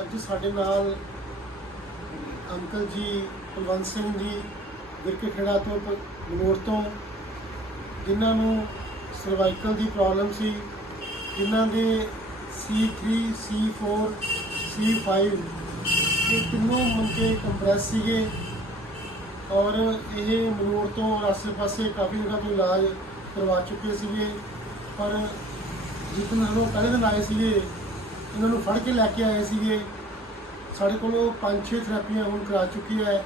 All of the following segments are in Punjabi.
ਅੱਜ ਸਾਡੇ ਨਾਲ ਅੰਕਲ ਜੀ ਕੁਲਵੰਤ ਸਿੰਘ ਜੀ, ਵਿਰਕੇ ਖੇੜਾ ਤੋਂ ਪ- ਮਲੋਟ ਤੋਂ, ਜਿਨ੍ਹਾਂ ਨੂੰ ਸਰਵਾਈਕਲ ਦੀ ਪ੍ਰੋਬਲਮ ਸੀ, ਜਿਨ੍ਹਾਂ ਦੇ C3 C4 C5 ਇਹ ਤਿੰਨੋਂ ਮੰਕੇ ਕੰਪਰੈਸ ਸੀਗੇ ਔਰ ਇਹ ਮਲੋਟ ਤੋਂ ਔਰ ਆਸੇ-ਪਾਸੇ ਕਾਫੀ ਜਗ੍ਹਾ ਤੋਂ ਇਲਾਜ ਕਰਵਾ ਚੁੱਕੇ ਸੀਗੇ। ਪਰ ਜਿਤਨਾ ਉਹ ਪਹਿਲੇ ਦਿਨ ਆਏ ਸੀਗੇ ਇਹਨਾਂ ਨੂੰ ਫੜ ਕੇ ਲੈ ਕੇ ਆਏ ਸੀਗੇ। ਸਾਡੇ ਕੋਲੋਂ ਪੰਜ ਛੇ ਥੈਰੇਪੀਆਂ ਹੁਣ ਕਰਾ ਚੁੱਕੀ ਹੈ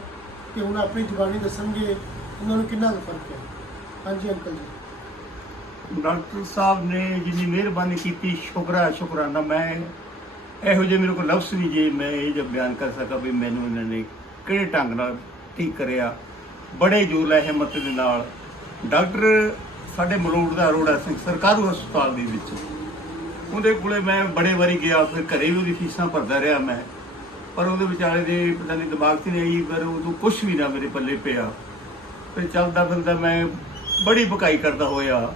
ਤੇ ਹੁਣ ਆਪਣੀ ਜ਼ੁਬਾਨੀ ਦੱਸਣਗੇ ਇਹਨਾਂ ਨੂੰ ਕਿੰਨਾ ਕੁ ਫ਼ਰਕ ਹੈ। ਹਾਂਜੀ, ਅੰਕਲ ਜੀ। ਡਾਕਟਰ ਸਾਹਿਬ ਨੇ ਜਿੰਨੀ ਮਿਹਰਬਾਨੀ ਕੀਤੀ, ਸ਼ੁਕਰਾ, ਸ਼ੁਕਰਾਨਾ। ਮੈਂ ਇਹੋ ਜਿਹੇ ਮੇਰੇ ਕੋਲ ਲਫ਼ਜ਼ ਨਹੀਂ ਜੇ ਮੈਂ ਇਹ ਜਿਹਾ ਬਿਆਨ ਕਰ ਸਕਾਂ ਵੀ ਮੈਨੂੰ ਇਹਨਾਂ ਨੇ ਕਿਹੜੇ ਢੰਗ ਨਾਲ ਠੀਕ ਕਰਿਆ। ਬੜੇ ਜੋਰ ਹੈ ਹਿੰਮਤ ਦੇ ਨਾਲ। ਡਾਕਟਰ ਸਾਡੇ ਮਲੋੜ ਦਾ ਅਰੋੜਾ ਸਿੰਘ ਸਰਕਾਰੀ ਹਸਪਤਾਲ ਦੇ ਵਿੱਚ। ਉਹਦੇ ਕੋਲੇ ਮੈਂ ਬੜੇ ਵਾਰੀ ਗਿਆ, ਫਿਰ ਘਰੇ ਵੀ ਉਹਦੀ ਫੀਸਾਂ ਭਰਦਾ ਰਿਹਾ ਮੈਂ। ਪਰ ਉਹਦੇ ਵਿਚਾਲੇ ਦੇ ਪਤਾ ਨਹੀਂ ਦਿਮਾਗ 'ਚ ਨਹੀਂ ਆਈ, ਪਰ ਉਦੋਂ ਕੁਝ ਵੀ ਨਾ ਮੇਰੇ ਪੱਲੇ ਪਿਆ। ਫਿਰ ਚੱਲਦਾ ਫਿਰਦਾ ਮੈਂ ਬੜੀ ਬਕਾਈ ਕਰਦਾ ਹੋਇਆ।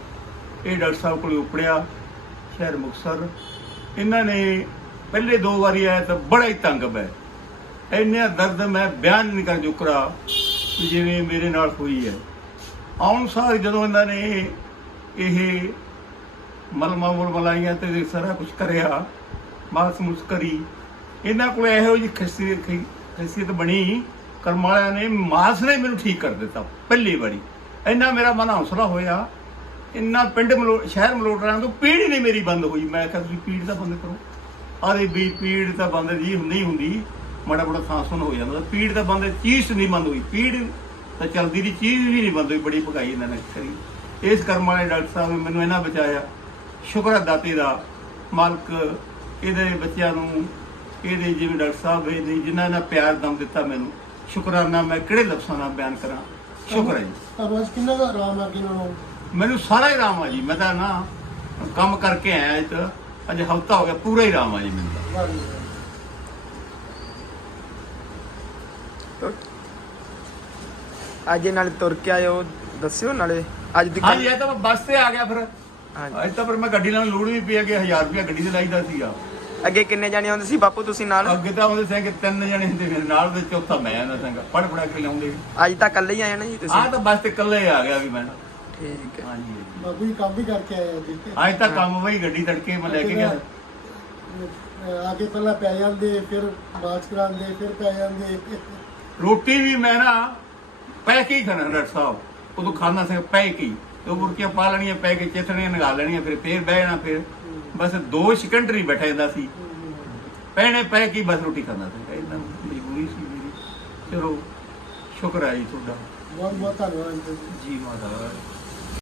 ਇਹ ਡਾਕਟਰ ਸਾਹਿਬ ਕੋਲ ਉਪੜਿਆ, ਸ਼ਹਿਰ ਮੁਕਤਸਰ। ਇਹਨਾਂ ਨੇ ਪਹਿਲੇ ਦੋ ਵਾਰੀ ਆਇਆ ਤਾਂ ਬੜਾ ਹੀ ਤੰਗ ਮੈਂ ਇੰਨਾ ਦਰਦ ਮੈਂ ਬਿਆਨ ਨਹੀਂ ਕਰ ਜੁਕਰਾ ਵੀ ਜਿਵੇਂ ਮੇਰੇ ਨਾਲ ਹੋਈ ਹੈ। ਆਉਣ ਸਾਰ ਜਦੋਂ ਇਹਨਾਂ ਨੇ ਇਹ ਮਲਮਾਂ ਮੁਲ ਮਲਾਈਆਂ ਤੇ ਸਾਰਾ ਕੁਝ ਕਰਿਆ, ਮਾਸ ਮੁਸ ਕਰੀ। ਇਹਨਾਂ ਕੋਲ ਇਹੋ ਜਿਹੀ ਖਸੀਅਤ ਖਸੀਅਤ ਬਣੀ ਕਰਮ ਵਾਲਿਆਂ ਨੇ ਮਾਸ ਨੇ ਮੈਨੂੰ ਠੀਕ ਕਰ ਦਿੱਤਾ, ਪਹਿਲੀ ਵਾਰੀ। ਇੰਨਾ ਮੇਰਾ ਮਨ ਹੌਸਲਾ ਹੋਇਆ। ਇੰਨਾ ਪਿੰਡ ਮਲੋ ਸ਼ਹਿਰ ਮਲੋਟਰਾਂ ਤੋਂ ਪੀੜ ਨਹੀਂ ਮੇਰੀ ਬੰਦ ਹੋਈ। ਮੈਂ ਕਿਹਾ, ਤੁਸੀਂ ਪੀੜ ਤਾਂ ਬੰਦ ਕਰੋ। ਆਰੇ ਵੀ ਪੀੜ ਤਾਂ ਬੰਦ ਜੀ ਨਹੀਂ ਹੁੰਦੀ। ਮਾੜਾ ਮਾੜਾ ਥਾਂ ਸੁਣ ਹੋ ਜਾਂਦਾ। ਪੀੜ ਤਾਂ ਬੰਦ, ਚੀਜ਼ ਨਹੀਂ ਬੰਦ ਹੋਈ। ਪੀੜ ਤਾਂ ਚਲਦੀ ਦੀ ਚੀਜ਼ ਵੀ ਨਹੀਂ ਬੰਦ ਹੋਈ। ਬੜੀ ਭਗਾਈ ਇਹਨਾਂ ਨੇ ਕਰੀ। ਇਸ ਕਰਮ ਵਾਲੇ ਡਾਕਟਰ ਸਾਹਿਬ ਨੇ ਮੈਨੂੰ ਇਹਨਾਂ ਬਚਾਇਆ। ਸ਼ੁਕਰ ਹੈ ਦਾਤੇ ਦਾ ਮਾਲਕ ਇਹਦੇ ਬੱਚਿਆਂ ਨੂੰ ਇਹਦੇ ਜਿਵੇਂ ਡਾਕਟਰ ਸਾਹਿਬ ਇਹ ਨੇ ਜਿਨ੍ਹਾਂ ਨੇ ਪਿਆਰ ਦਮ ਦਿੱਤਾ ਮੈਨੂੰ ਸ਼ੁਕਰਾਨਾ ਮੈਂ ਕਿਹੜੇ ਲਫ਼ਜ਼ਾਂ ਨਾਲ ਬਿਆਨ ਕਰਾਂ? ਸ਼ੁਕਰ ਹੈ ਜੀ। ਤੁਹਾਨੂੰ ਅੱਜ ਕਿੰਨਾ ਕੁ ਆਰਾਮ ਆ ਗਿਆ ਨੂੰ ਮੈਨੂੰ ਸਾਰਾ ਹੀ ਆਰਾਮ ਆ ਜੀ ਮੈਂ ਤਾਂ ਨਾ ਕੰਮ ਕਰਕੇ ਆਇਆ ਅੱਜ ਅੱਜ ਹਫਤਾ ਹੋ ਗਿਆ ਪੂਰਾ ਹੀ ਆਰਾਮ ਆ ਜੀ ਮੈਨੂੰ। ਅੱਜ ਨਾਲੇ ਤੁਰ ਕੇ ਆਇਓ ਦੱਸਿਓ ਨਾਲੇ ਅੱਜ ਦੀ ਹਾਂਜੀ ਇਹ ਤਾਂ ਮੈਂ ਬੱਸ ਤੇ ਆ ਗਿਆ ਫਿਰ। ਹਾਂਜੀ। ਅੱਜ ਤਾਂ ਫਿਰ ਮੈਂ ਗੱਡੀ ਨਾਲ ਲੋੜ ਵੀ ਪਿਆ ਕਿ 1000 ਰੁਪਇਆ ਗੱਡੀ ਤੇ ਲਾਈਦਾ ਸੀਗਾ। ਅੱਗੇ ਕਿੰਨੇ ਜਾਣੇ ਆਉਂਦੇ ਸੀ? ਬਾਪੂ ਤੁਸੀਂ ਨਾਲ? ਅੱਗੇ ਤਾਂ ਉਹਦੇ ਸਿੰਘ ਤਿੰਨ ਜਣੇ ਹੁੰਦੇ ਮੇਰੇ ਨਾਲ ਤੇ ਚੌਥਾ ਮੈਂ ਆਂਦਾ ਸਿੰਘ ਪੜ ਪੜਾ ਕੇ ਲਿਆਉਂਦੇ ਅੱਜ ਤਾਂ ਇਕੱਲੇ ਹੀ ਆਏ ਨਾ ਜੀ ਆਹ ਤੁਸੀਂ ਤਾਂ ਬੱਸ ਤੇ ਇਕੱਲੇ ਆ ਗਿਆ ਵੀ ਮੈਂ। ਠੀਕ ਹੈ। ਹਾਂਜੀ। ਬਾਬੂ ਜੀ ਕੰਮ ਵੀ ਕਰਕੇ ਆਏ ਅੱਜ ਅੱਜ ਤਾਂ ਕੰਮ ਵਈ ਗੱਡੀ ਤੜਕੇ ਮੈਂ ਲੈ ਕੇ ਗਿਆ। ਆਗੇ ਪਹਿਲਾਂ ਪੈ ਜਾਂਦੇ ਫਿਰ ਬਾਅਦ ਕਰਾਉਂਦੇ ਫਿਰ ਪੈ ਜਾਂਦੇ। ਰੋਟੀ ਵੀ ਮੈਂ ਨਾ ਪੈ ਕੇ ਹੀ ਖਾਣਾ ਡਾਕਟਰ ਸਾਹਿਬ। ਉਦੋਂ ਖਾਣਾ ਸੀ ਪੈ ਕੇ ਹੀ। ਤੇ ਉਹ ਮੁਰਕੀਆਂ ਪਾ ਲੈਣੀਆਂ ਪੈ ਕੇ ਚੇਤਣੀਆਂ ਨਗਾ ਲੈਣੀਆਂ ਫਿਰ ਫੇਰ ਬਹਿ ਜਾਣਾ ਫਿਰ ਬਸ ਦੋ ਸਕਿੰਟ ਹੀ ਬੈਠਾ ਜਾਂਦਾ ਸੀ। ਪੈਣੇ ਪੈ ਕੇ ਬਸ ਰੋਟੀ ਖਾਂਦਾ ਸੀ। ਇਦਾਂ ਮਜਬੂਰੀ ਸੀ ਮੇਰੀ। ਚਲੋ ਸ਼ੁਕਰ ਹੈ ਜੀ ਤੁਹਾਡਾ। ਬਹੁਤ ਬਹੁਤ ਧੰਨਵਾਦ ਜੀ। ਮਾਤਾ